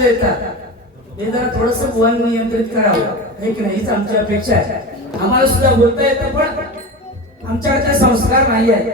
महाराष्ट्र येतात हे जरा थोडस वन नियंत्रित करावं, हे की नाही, हीच आमची अपेक्षा आहे. आम्हाला सुद्धा बोलता येतं पण आमच्याकडे संस्कार नाही आहे.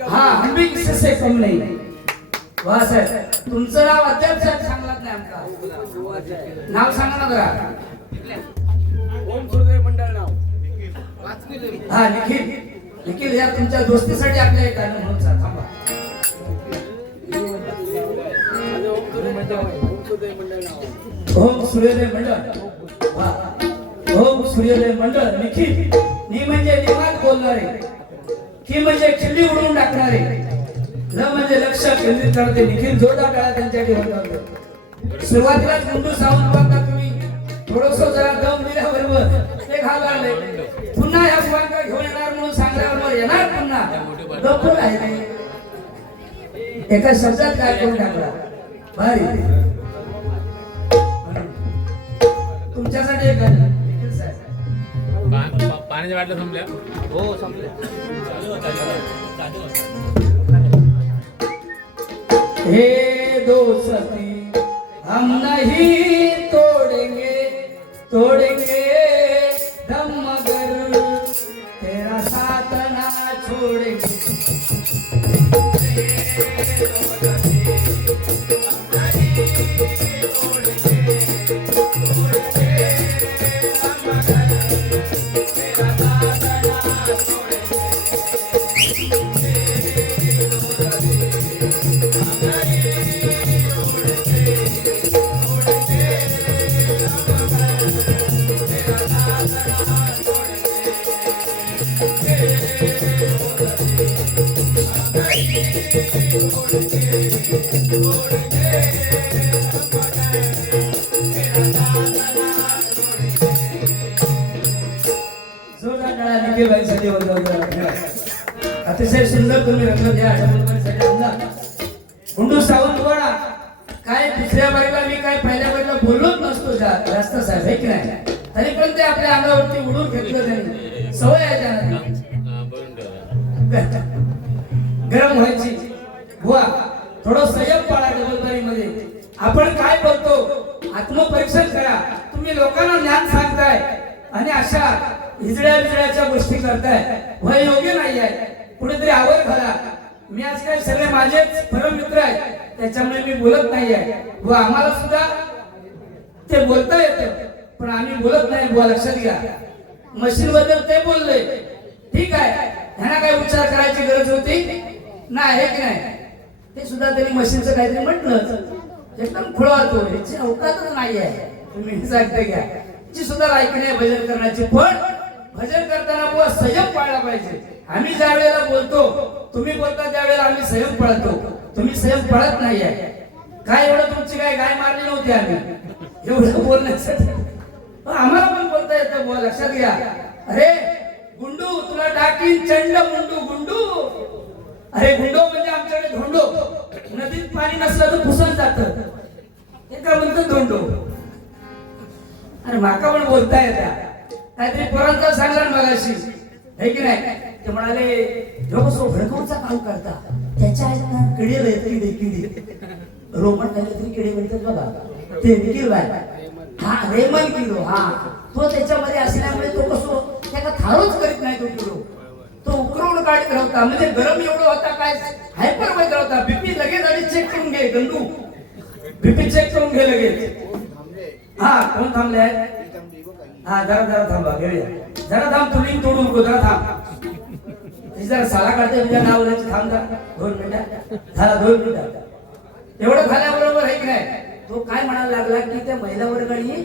हा, हम भी किसी से कम नहीं. वा साहेब, तुमचं नाव अद्याप सांगलाच नाही आमका. नाव सांगा ना जरा. ओम सूर्यदेव मंडळ नाव. हा, निखिल. निखिल, या तुमच्या दोस्तीसाठी आपल्या एक गाणं म्हणून थांबा. ओम सूर्योदय मंडळ. वा, ओम सूर्योदय मंडळ. निखिल, नि म्हणजे निवांत बोलणारे, की म्हणजे खिल्ली उडवून टाकणारे, ल म्हणजे लक्ष केंद्रित करते. निखिल जोरदार टाळ्या त्यांच्यासाठी होतात. सुरुवातीलाच गुंडू सावंत बघता तुम्ही थोडस जरा दम दिल्याबरोबर ते घाबरले. पुन्हा या बुवांना घेऊन येणार म्हणून सांगल्यावर येणार पुन्हा दम आहे ते. एका शब्दात काय करून टाकला. भारी. तुमच्यासाठी एक गाणं निखिल साहेब. पाण्याच्या वाटलं संपल्या. हो, संपले. हे दोस्ती हम नहीं तोड़ेंगे, तोड़ेंगे दम मगर तेरा साथ ना छोड़ेंगे. अतिशय सुंदर तुम्ही रंग द्या. गुंडू सावंतवाडा काय दुसऱ्या बारीला मी काय पहिल्या बारीला बोललोच नसतो जास्त साहेब, हे की नाही, तरी पण ते आपल्या अंगावरती उडून घेतलं त्यांनी. सवय आहे त्यांना गरम व्हायची. बुवा थोडं संयम पाळा. डबलबारी मध्ये आपण काय बोलतो आत्मपरीक्षण करा. तुम्ही लोकांना ज्ञान सांगताय आणि अशा हिजड्या बिजड्याच्या गोष्टी करताय, वय योग्य नाही आहे. कुठेतरी आवड घाला. मी आज काय सगळे माझेच परम मित्र आहेत, त्याच्यामुळे मी बोलत नाही आहे. व आम्हाला सुद्धा ते बोलता येतं पण आम्ही बोलत नाही. बुवा लक्षात घ्या. मशीन बद्दल ते बोलले, ठीक आहे, ह्यांना काय विचार करायची गरज होती नाही, हे की नाही. ते सुद्धा त्यांनी मशीनचं काहीतरी म्हटलं, एकदम खुळातो. याची अवकाशच नाही आहे. तुम्ही सांगते घ्या, ची सुद्धा लायकी नाही भजन करण्याची. पण भजन करताना बुवा संयम पाळला पाहिजे. आम्ही ज्या वेळेला बोलतो, तुम्ही बोलता त्यावेळेला आम्ही संयम पाळतो. तुम्ही संयम पाळत नाही आहे. काय एवढं तुमची काय गाय मारली नव्हती आम्ही एवढं बोलण्यासाठी. आम्हाला पण बोलता येतं बुवा लक्षात घ्या. अरे गुंडू तुला टाकीन चंड मुंडू गुंडू. अरे गुंडो म्हणजे आमच्याकडे धोंडो. नदीत पाणी नसलं तर पुसून जातं, हे का म्हणतात धोंडो. अरे माका पण बोलता येतात. काहीतरी पोरांचा सांगला मगाशी, हे की नाही. ते म्हणाले लोक भडकवूचा काम करता, त्याच्या आहेत किडे किडे किडे रोमन काहीतरी किडे म्हणतात बघा, ते निखिल बाय. हा रेमन किडो. हा, तो त्याच्यामध्ये असल्यामुळे तो कसो त्याला थारोच करीत नाही. तो किडो तो उकरवून काढत राहता. म्हणजे गरम एवढं होता काय हायपर मध्ये होता. बीपी लगेच आधी चेक करून घे गंडू. बीपी चेक करून घे लगेच. हा, कोण थांबले आहे? हा, जरा जरा थांबा, घेऊया. जरा थांब, तुली तोडू नको, जरा थांब. जरा साला काढते तुझ्या नावाची. थांब जरा 2 मिनिटं. झाला 2 मिनिटं. एवढं झाल्याबरोबर आहे की नाही. तो काय म्हणायला लागला की त्या महिला वर्गाने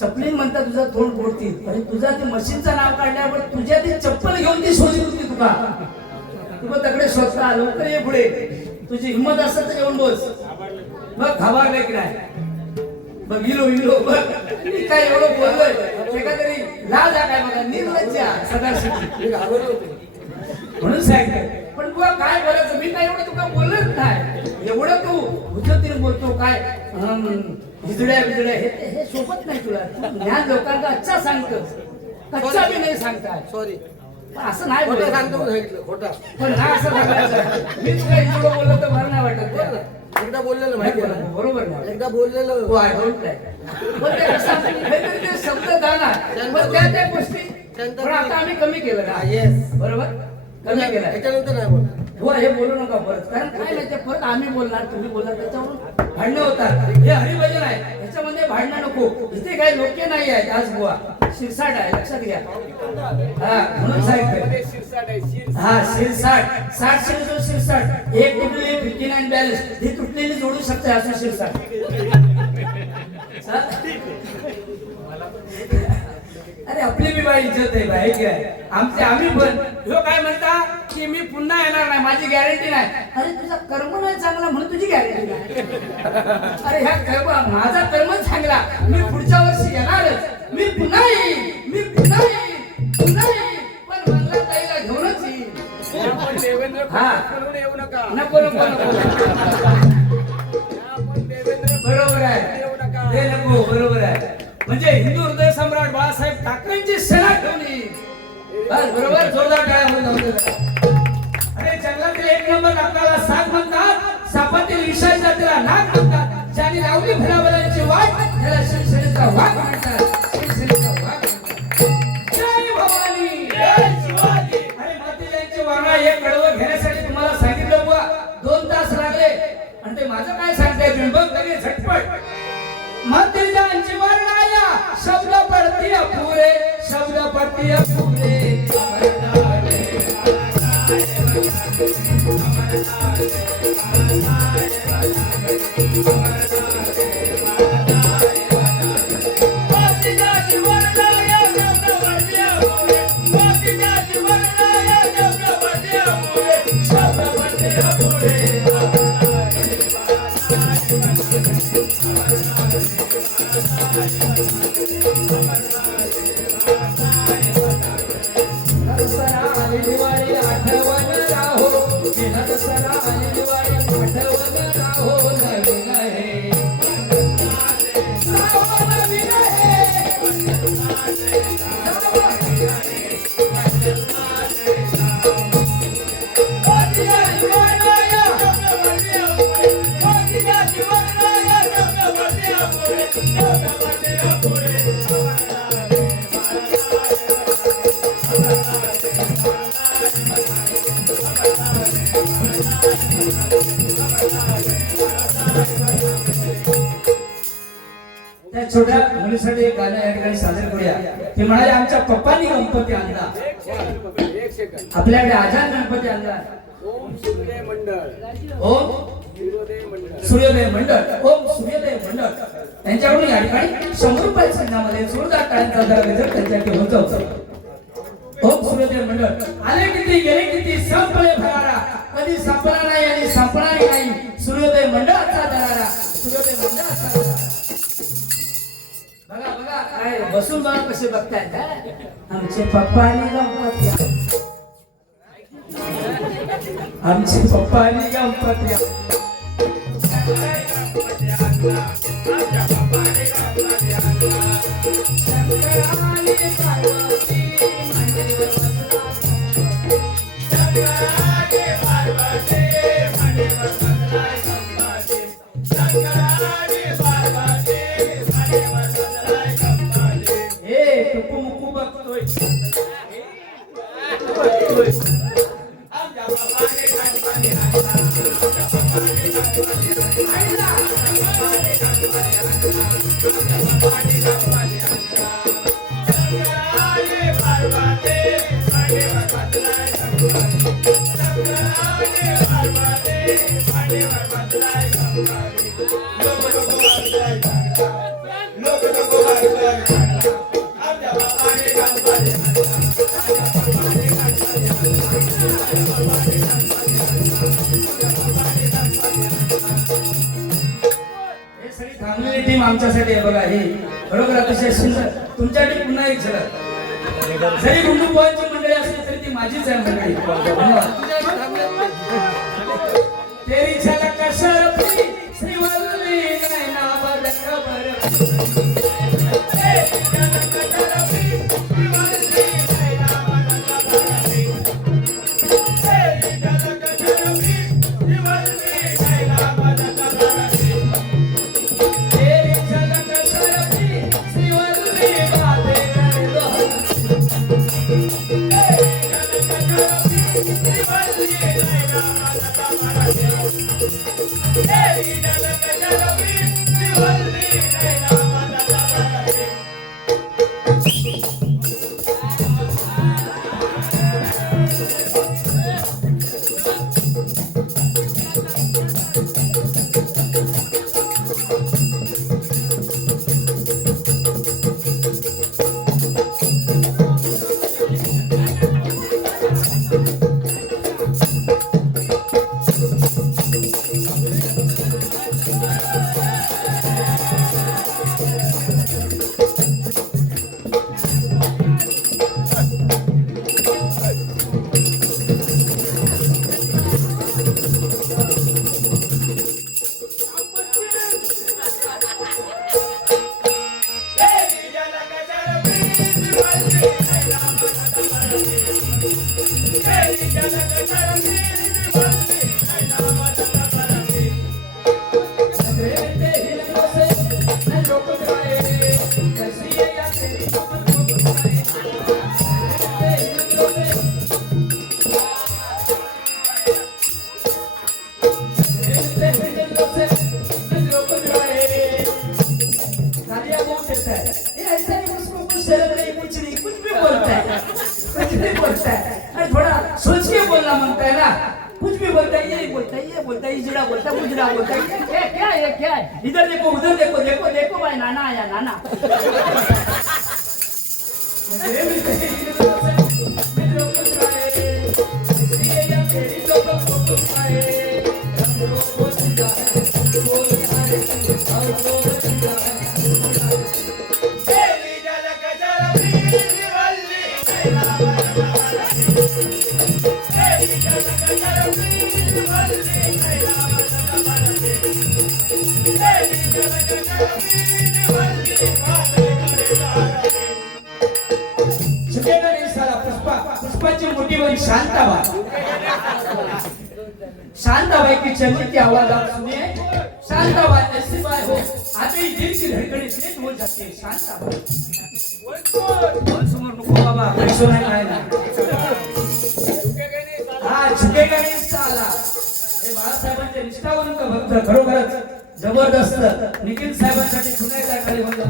चपलीन म्हणता तुझं तोंड फोडतील. आणि तुझा ते मशीनचं नाव काढल्यावर तुझ्या ती चप्पल घेऊन ती शोधली होती तुका. तू तकडे शोधता लवकर ये पुढे. तुझी हिंमत असेल तर येऊन बस. बघ घाबरले की नाही. बघ इलो इलो बघ. मी काय एवढं बोललोय एका तरी लाज आहे काय बघा. निर्लज्जा सदाशिव म्हणून सांगते. पण तुला काय बोलायचं, मी काय एवढं तुला बोलत नाही. एवढं तू उचलतीने बोलतो काय हिजड्या बिजड्या, हे सोबत नाही तुला. ज्ञान लोकांना अच्छा सांगतोस, कच्चा बी नाही सांगताय. सॉरी. पण असं नाही खोटं बोलायचं. सांगतो म्हणून सांगितलं खोटा. पण नाही असं सांगायचं. मी तुला इंग्रजी बोललो तर बरं नाही वाटत ते. एकदा बोललेलं माहिती आहे ना? बरोबर नाही. एकदा बोललेलं हो, I don't like. पण ते कसं आपण काहीतरी ते शब्द जाणार. पण त्या गोष्टी पण आता आम्ही कमी केलं का? येस बरोबर कमी केलं. याच्यानंतर नाही बोल. हो हे बोलू नका परत. कारण काय नाही ते परत आम्ही बोलणार तुम्ही बोलणार त्याच्यावरून भांडणं होतात. हे हरिभजन आहे याच्यामध्ये भांडणं नको. इथे काही लोके नाही आहेत आज बुवा. शिरसाट आहे लक्षात घ्या. हा म्हणून सांगितलं. हा शिरसाट 60 शिरसो शिरसाट एक तुटलेली 59 बॅलन्स ही तुटलेली जोडू शकते असं शिरसाट. हा? अरे आपली बी बाई इज्जत आहे बाई काय आम्ही पण ह्यो काय म्हणता की मी पुन्हा येणार नाही माझी गॅरंटी नाही. अरे तुझा कर्म नाही चांगला म्हणून तुझी गॅरंटी नाही. अरे ह्या कर्म माझा कर्म चांगला मी पुढच्या वर्षी येणारच. मी पुन्हा येईन पुन्हा येईन पण मला ताईला घेऊनच येईन. हा येऊ नका. नको बरोबर आहे हे नको बरोबर आहे. म्हणजे हिंदू हृदय सम्राट बाळासाहेब ठाकरेंची सेना ठेवून येईल. बरोबर जोरदार काय अरे जंगलातील एक नंबर आपल्याला साप म्हणतात. सापातील विषय जातीला नाक म्हणतात. ज्यांनी लावली फुलाबलांची वाट त्याला शिवसेनेचा वाघ म्हणतात. शिवसेनेचा वाघ म्हणतात. जय भवानी जय शिवाजी. अरे मातेयांची वाणा हे कडवं घेण्यासाठी तुम्हाला सांगितलं बुवा 2 तास लागले आणि ते माझं काय सांगताय तुम्ही बघ तरी झटपट. मातेयांची वर्णाया शब्द पडती अपुरे दिवाळी आठवण राहो दसरा आली दिवाळी आठवण राहो नवीन आहे त्या छोट्या मुलीसाठी एक गाणं या ठिकाणी सादर करूया. ते म्हणाले आमच्या पप्पांनी गणपती आणला. एक सेकंद. आपल्याकडे आजान गणपती आणला. ओम सूर्योदय मंडळ. ओम सूर्योदय मंडळ. सूर्योदय मंडळ ओम सूर्योदय मंडळ त्यांच्याकडून या ठिकाणी 100 रुपये संघामध्ये जोरदार टाळ्यांचा जरा रिझल्ट त्यांच्याकडे होतो. ओम सूर्योदय मंडळ आले किती गेले किती संपले भरारा कधी संपणार नाही आणि संपणार नाही. सूर्योदय मंडळाचा दरारा सूर्योदय मंडळाचा दरारा. बघा बघा काय बसून बघा कसे बघतायत. आमचे पप्पा आणि गणपती आमचे पप्पा आणि गणपती टुकू मुकू बघतोय. थांबलेली टीम आमच्यासाठी आहे बघा. हे बरोबर अतिशय सुंदर तुमच्यासाठी पुन्हा एक झलक. जरी गुंडू पोहांची मंडळी असली तरी ती माझीच आहे मंडळी. तेरी झलक शरफी श्रीवल्ली नैनावर खबर. तेरी झलक शरफी श्रीवल्ली नैनावर खबर. बोलता है, अरे थोड़ा सोच के बोलना मांगता है ना। कुछ भी बोलता है, ये बोलता है, ये बोलता है, इजड़ा बोलता है, उजड़ा बोलता है, ये क्या है? इधर देखो, उधर देखो, देखो देखो भाई, नाना आया नाना। मेरे मित्र हैं, मित्रों को चुराए, ये या तेरी तो को चुराए, हमको को चुराए, वो यारे तू और वो चुराए। तेरी झलक जलती वल्ली कैला तेरी झलक जलती वल्ली कैला तेरी झलक जलती वल्ली झुकेगा नहीं साला पुष्पा, पुष्पाची मोठी बहीण शांताबाई, शांताबाई की चलती की आवाज आप सुनिए। शांताबाई ऐसी बात हो, आते ही दिल की धड़कनें तेज हो जाती है। शांताबाई बोल समोर नको बाबा, पैसो नाही काय ना, हा झुकेगा नाही साला। हे बाळासाहेबांचे निष्ठावंत भक्त, खरोखरच जबरदस्त। निखिल साहेबांसाठी पुन्हा एकदा खाली बंद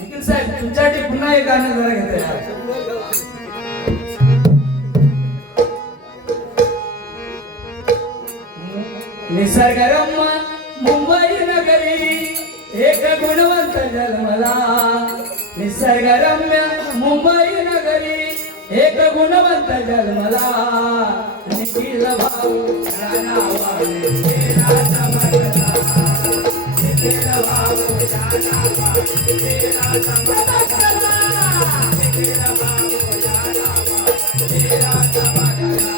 निखिल साहेब, तुमच्यासाठी पुन्हा एक गाणं जरा घेतोय। निसर्गरम्य मुंबई नगरी एक गुणवंत जन्मला, निसर्गरम्य मुंबई नगरी एक गुणवंत जन्मला, निखिल भाऊ राणावाडे तेरा समजला, निखिल भाऊ राणावाडे तेरा समजला, निखिल भाऊ राणावाडे तेरा समजला।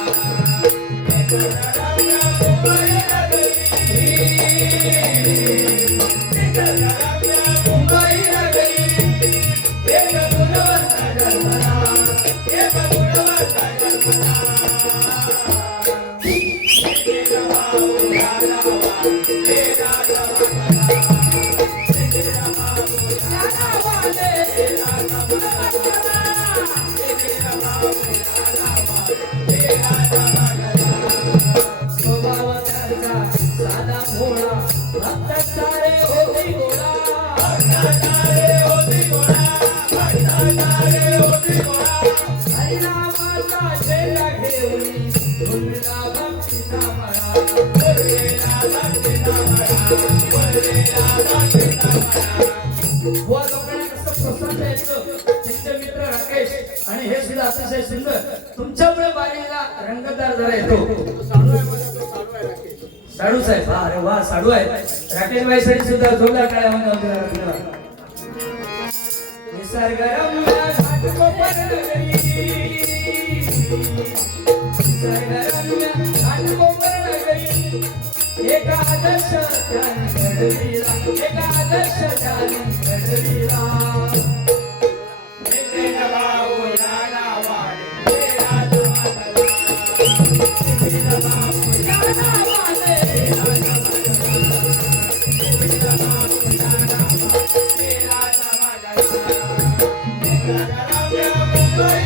बुवा लोकांना कसं प्रोत्साहन द्यायचं, त्यांचे मित्र राकेश आणि हे सुद्धा अतिशय सुंदर, तुमच्यामुळे बारीला रंगतदार जरा येतो। साडू साहेब, हा अरे वा साडू आहे, राकेश भाई साठी सुद्धा जोरदार टाळ्या म्हणून निसर्गरम्य घाटकोपर नगरी, निसर्गरम्य घाटकोपर नगरी एका आदर्श त्याने घडविला, एका आदर्श त्याने घडविला, निखिल भाऊ राणावाडे तेरा समजला, निखिल भाऊ राणावाडे तेरा समजला, निखिल भाऊ राणावाडे तेरा समजला। निसर्गरम्य मुंबई